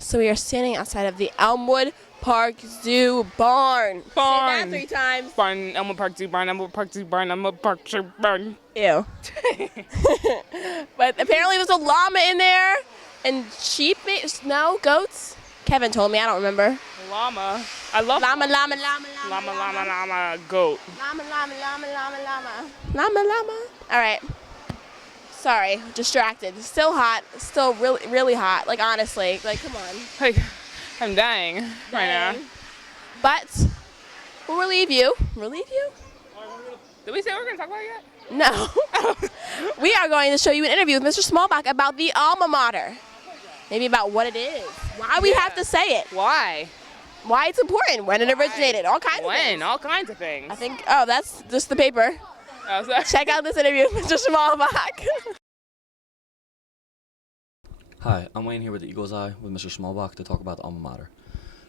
So we are standing outside of the Elmwood Park Zoo barn. Say that 3 times. Barn, Elmwood Park Zoo barn, Elmwood Park Zoo barn, Elmwood Park Zoo barn. Ew. But apparently there's a llama in there and sheep, no, goats. Kevin told me, I don't remember. Llama. I love llama, goat. Llama, Llama. All right. Sorry, distracted. Still hot. Still really, really hot. Like, honestly. Like, come on. Like, I'm dying right now. But we'll relieve you. Relieve you? Did we say we were going to talk about it yet? No. We are going to show you an interview with Mr. Smallbach about the Alma Mater. Maybe about what it is. Why we have to say it. Why? Why it's important. When it originated. All kinds of things. When? All kinds of things. I think, that's just the paper. Oh, sorry. Check out this interview with Mr. Smallbach. Hi, I'm Wayne here with the Eagle's Eye with Mr. Smallbach to talk about the Alma Mater.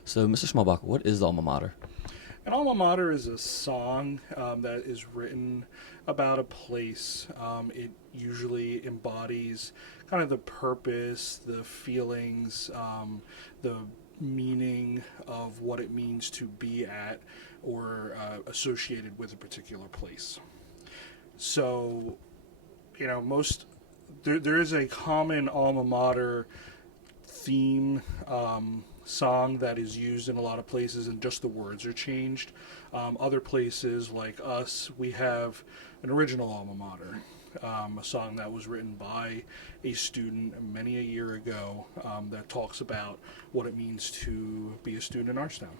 So, Mr. Smallbach, what is the Alma Mater? An alma mater is a song that is written about a place. It usually embodies kind of the purpose, the feelings, the meaning of what it means to be at or associated with a particular place. So, there is a common alma mater theme song that is used in a lot of places, and just the words are changed. Other places, like us, we have an original alma mater, a song that was written by a student many a year ago that talks about what it means to be a student in Norristown.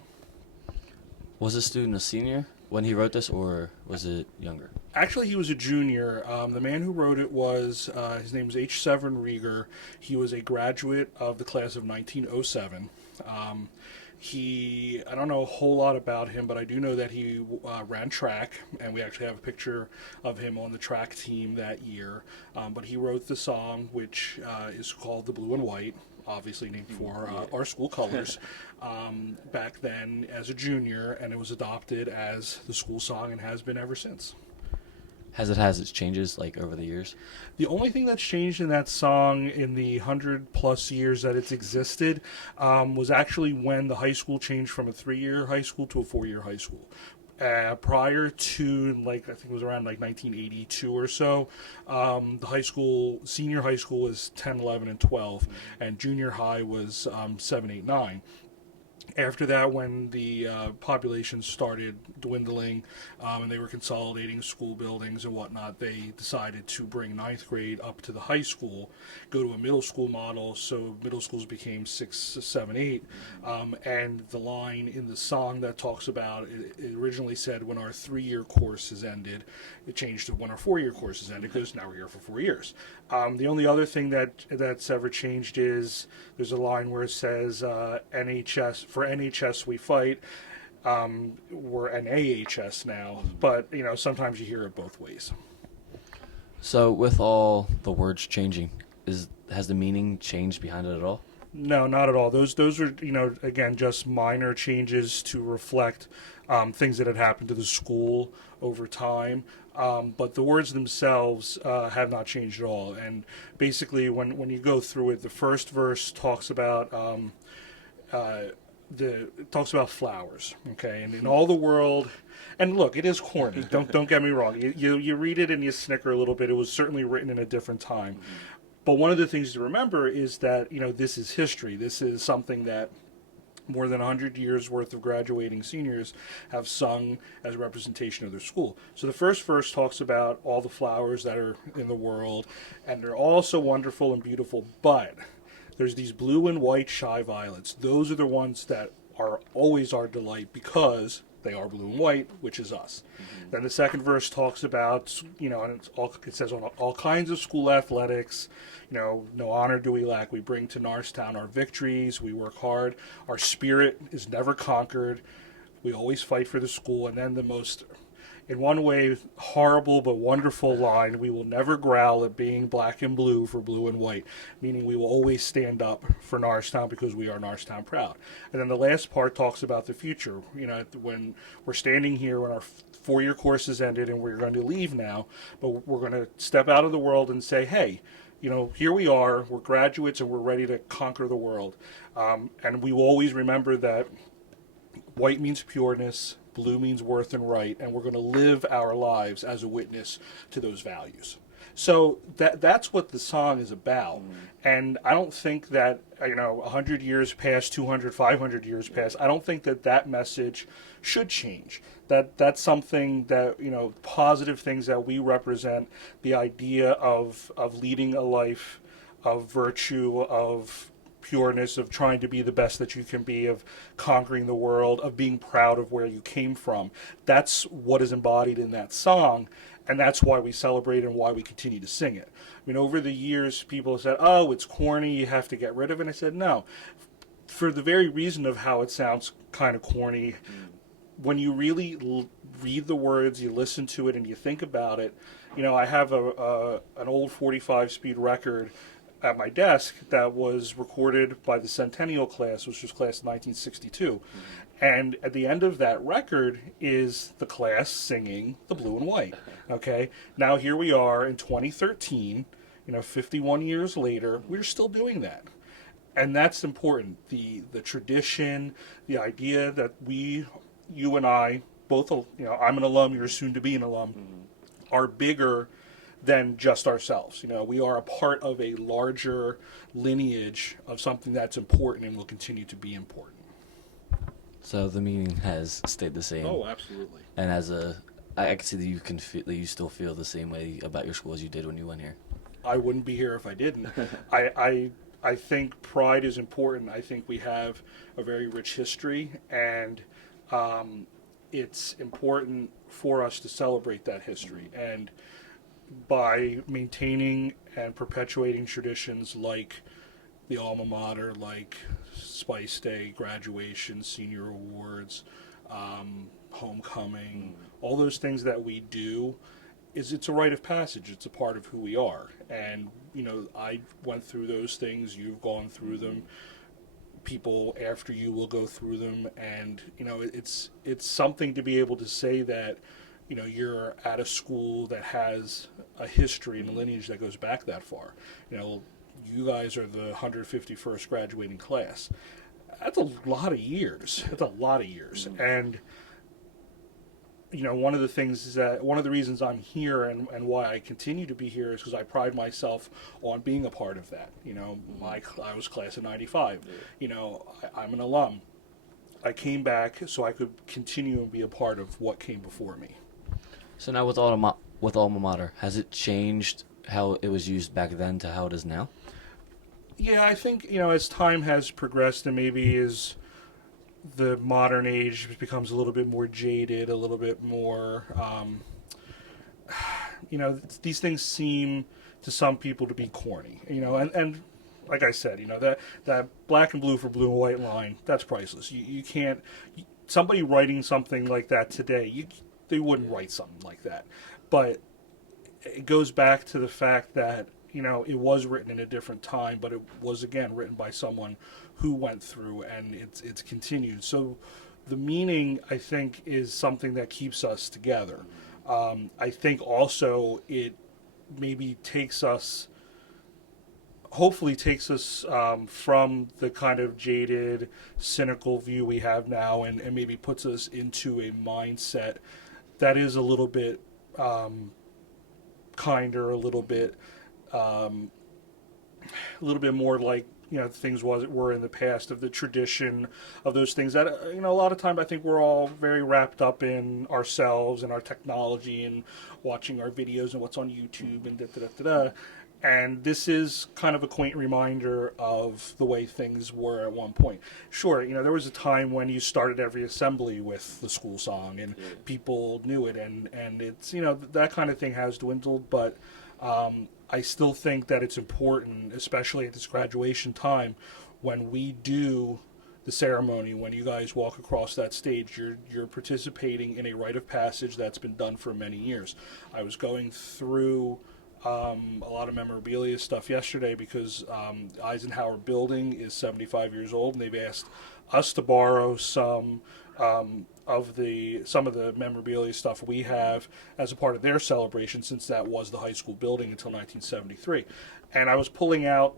Was the student a senior when he wrote this, or was it younger? Actually, he was a junior. The man who wrote it was, his name is H. Severin Rieger. He was a graduate of the class of 1907. I don't know a whole lot about him, but I do know that he ran track, and we actually have a picture of him on the track team that year. But he wrote the song, which is called The Blue and White, obviously named for our school colors, back then as a junior, and it was adopted as the school song and has been ever since. Has it had its changes, like, over the years? The only thing that's changed in that song in the 100-plus years that it's existed was actually when the high school changed from a 3-year high school to a 4-year high school. Prior to, I think it was around 1982 or so, the senior high school was 10, 11, and 12, and junior high was 7, 8, 9. After that, when the population started dwindling and they were consolidating school buildings and whatnot, they decided to bring 9th grade up to the high school, go to a middle school model, so middle schools became 6, 7, 8. And the line in the song that talks about, it originally said when our 3-year course has ended, it changed to when our 4-year course has ended, because now we're here for 4 years. The only other thing that's ever changed is there's a line where it says NHS, for NHS we fight. We're NAHS now, but sometimes you hear it both ways. So, with all the words changing, has the meaning changed behind it at all? No, not at all. Those are, again, just minor changes to reflect things that had happened to the school over time. But the words themselves have not changed at all. And basically, when you go through it, the first verse talks about flowers, okay? And in all the world, and look, it is corny. Don't get me wrong. You read it and you snicker a little bit. It was certainly written in a different time. But one of the things to remember is that, this is history. This is something that more than 100 years worth of graduating seniors have sung as a representation of their school. So the first verse talks about all the flowers that are in the world, and they're all so wonderful and beautiful, but there's these blue and white shy violets. Those are the ones that are always our delight because they are blue and white, which is us. Mm-hmm. Then the second verse talks about, and it says on all kinds of school athletics, no honor do we lack. We bring to Norristown our victories. We work hard. Our spirit is never conquered. We always fight for the school. And then the most, in one way, horrible but wonderful line, we will never growl at being black and blue for blue and white, meaning we will always stand up for Norristown because we are Norristown proud. And then the last part talks about the future. When we're standing here, when our 4-year course has ended and we're going to leave now, but we're going to step out of the world and say, hey, here we are, we're graduates and we're ready to conquer the world. And we will always remember that white means pureness, blue means worth and right, and we're going to live our lives as a witness to those values. So that's what the song is about. And I don't think that, 100 years past, 200, 500 years past, I don't think that message should change. That's something that, positive things that we represent, the idea of leading a life of virtue, of pureness, of trying to be the best that you can be, of conquering the world, of being proud of where you came from. That's what is embodied in that song, and that's why we celebrate and why we continue to sing it. Over the years, people have said, oh, it's corny, you have to get rid of it. And I said, no. For the very reason of how it sounds kind of corny, when you really read the words, you listen to it, and you think about it, I have an old 45-speed record at my desk that was recorded by the Centennial class, which was class 1962. And at the end of that record is the class singing the blue and white. Okay? Now here we are in 2013, 51 years later, we're still doing that. And that's important. The tradition, the idea that you and I, both, I'm an alum, you're soon to be an alum, are bigger than just ourselves. We are a part of a larger lineage of something that's important and will continue to be important. So the meaning has stayed the same. Oh, absolutely. And I can see that you can feel that you still feel the same way about your school as you did when you went here. I wouldn't be here if I didn't. I think pride is important. I think we have a very rich history, and it's important for us to celebrate that history. And by maintaining and perpetuating traditions like the alma mater, like Spice Day, graduation, senior awards, homecoming, all those things that we do, it's a rite of passage. It's a part of who we are. And, I went through those things. You've gone through them. People after you will go through them. And, it's something to be able to say that, you're at a school that has a history and a lineage that goes back that far. You guys are the 151st graduating class. That's a lot of years. That's a lot of years. And, one of the reasons I'm here and why I continue to be here is because I pride myself on being a part of that. I was class of 95. I'm an alum. I came back so I could continue and be a part of what came before me. So now with alma mater, has it changed how it was used back then to how it is now? Yeah, I think, as time has progressed and maybe as the modern age becomes a little bit more jaded, a little bit more, these things seem to some people to be corny, and like I said, that black and blue for blue and white line, that's priceless. You can't, somebody writing something like that today, they wouldn't write something like that. But it goes back to the fact that, it was written in a different time, but it was, again, written by someone who went through, and it's continued. So the meaning, I think, is something that keeps us together. I think also it maybe hopefully takes us from the kind of jaded, cynical view we have now, and maybe puts us into a mindset that is a little bit kinder, a little bit more like things were in the past, of the tradition of those things that a lot of time I think we're all very wrapped up in ourselves and our technology and watching our videos and what's on YouTube and da-da-da-da-da. And this is kind of a quaint reminder of the way things were at one point. Sure, there was a time when you started every assembly with the school song, and people knew it, and it's, that kind of thing has dwindled, but I still think that it's important, especially at this graduation time, when we do the ceremony, when you guys walk across that stage, you're participating in a rite of passage that's been done for many years. I was going through a lot of memorabilia stuff yesterday because Eisenhower Building is 75 years old, and they've asked us to borrow some of the memorabilia stuff we have as a part of their celebration, since that was the high school building until 1973. And I was pulling out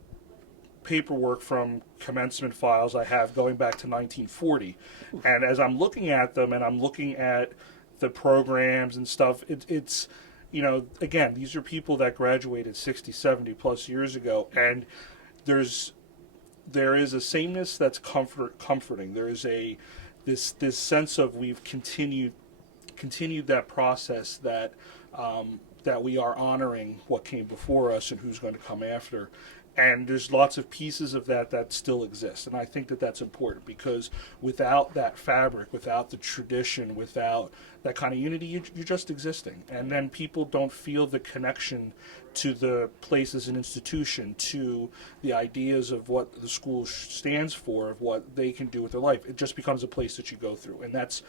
paperwork from commencement files I have going back to 1940, and as I'm looking at them and I'm looking at the programs and stuff, it's again, these are people that graduated 60, 70 plus years ago, and there is a sameness that's comforting. There is this sense of we've continued that process, that that we are honoring what came before us and who's going to come after. And there's lots of pieces of that still exist. And I think that that's important, because without that fabric, without the tradition, without that kind of unity, you're just existing. And then people don't feel the connection to the place as an institution, to the ideas of what the school stands for, of what they can do with their life. It just becomes a place that you go through. And that's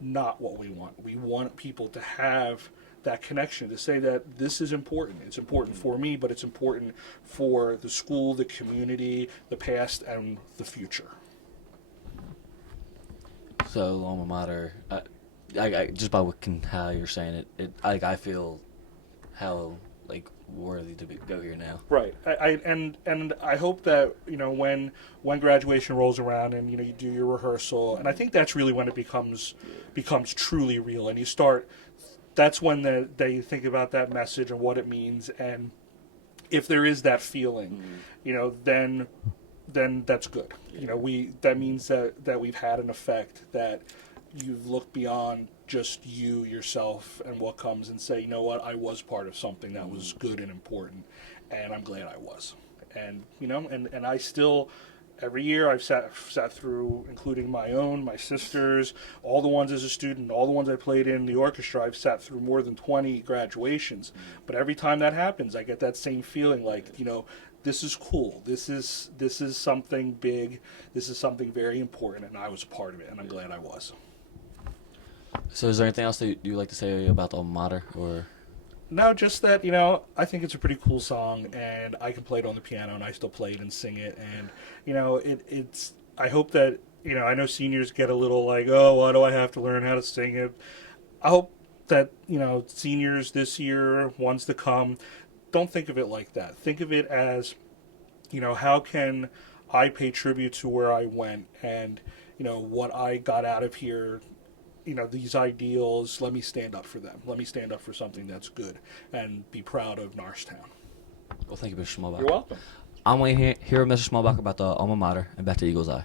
not what we want. We want people to have that connection, to say that this is important. It's important for me, but it's important for the school, the community, the past, and the future. So alma mater, I just by how you're saying it, I feel how worthy to go here now. Right. And I hope that when graduation rolls around and you do your rehearsal, and I think that's really when it becomes truly real, and you start. That's when they think about that message and what it means, and if there is that feeling, then that's good. That means that we've had an effect, that you've looked beyond just yourself and what comes, and say, you know what, I was part of something that was good and important, and I'm glad I was. And and I still. Every year I've sat through, including my sisters, all the ones as a student, all the ones I played in the orchestra. I've sat through more than 20 graduations. But every time that happens, I get that same feeling like, this is cool. This is something big. This is something very important, and I was a part of it, and I'm glad I was. So is there anything else that you'd like to say about the alma mater, or? No, just that, I think it's a pretty cool song, and I can play it on the piano, and I still play it and sing it, and, it's, I hope that, I know seniors get a little like, oh, why do I have to learn how to sing it? I hope that, seniors this year, ones to come, don't think of it like that. Think of it as, how can I pay tribute to where I went, and, what I got out of here, these ideals, let me stand up for them. Let me stand up for something that's good and be proud of Norristown. Well, thank you, Mr. Smallbach. You're welcome. I'm waiting here with Mr. Smallbach about the alma mater and back to Eagle's Eye.